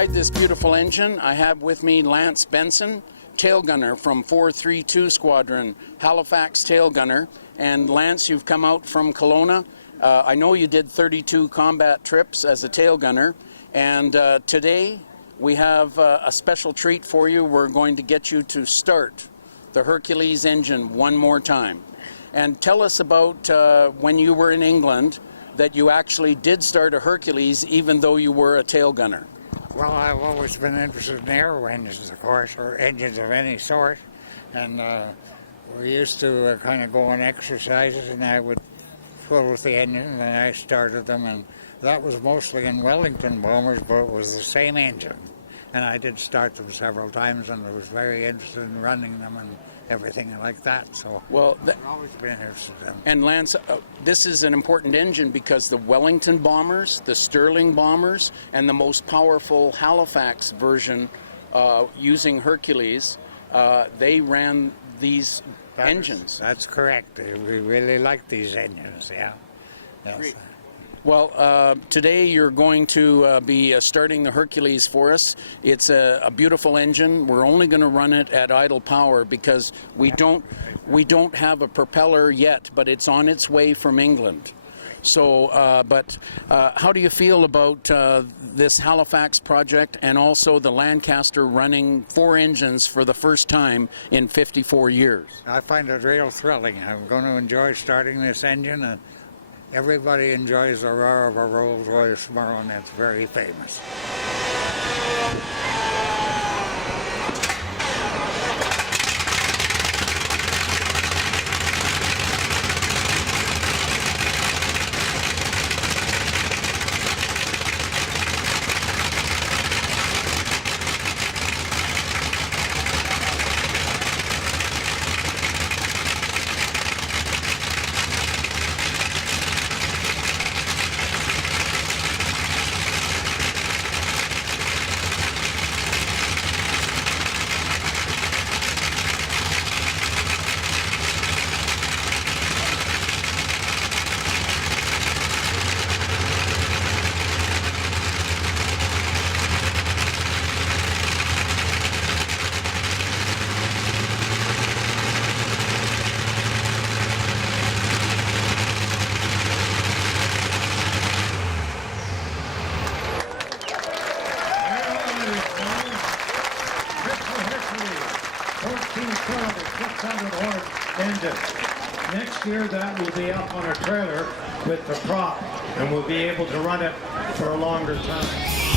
Inside this beautiful engine, I have with me Lance Benson, tail gunner from 432 Squadron, Halifax tail gunner. And Lance, you've come out from Kelowna. I know you did 32 combat trips as a tail gunner, and today we have a special treat for you. We're going to get you to start the Hercules engine one more time. And tell us about when you were in England that you actually did start a Hercules even though you were a tail gunner. Well, I've always been interested in aero engines, of course, or engines of any sort. And we used to kind of go on exercises, and I would fill with the engine, and I started them. And that was mostly in Wellington bombers, but it was the same engine. And I did start them several times, and I was very interested in running them and everything like that. So well, I've always been interested in them. And Lance, this is an important engine because the Wellington bombers, the Sterling bombers, and the most powerful Halifax version using Hercules, they ran these engines. That's correct. We really like these engines, yeah. Yes. Great. Well, today you're going to be starting the Hercules for us. It's a beautiful engine. We're only going to run it at idle power because we don't have a propeller yet, but it's on its way from England. So, but how do you feel about this Halifax project and also the Lancaster running 4 engines for the first time in 54 years? I find it real thrilling. I'm going to enjoy starting this engine, and everybody enjoys the roar of a Rolls Royce tomorrow, and it's very famous. Next year that will be up on a trailer with the prop, and we'll be able to run it for a longer time.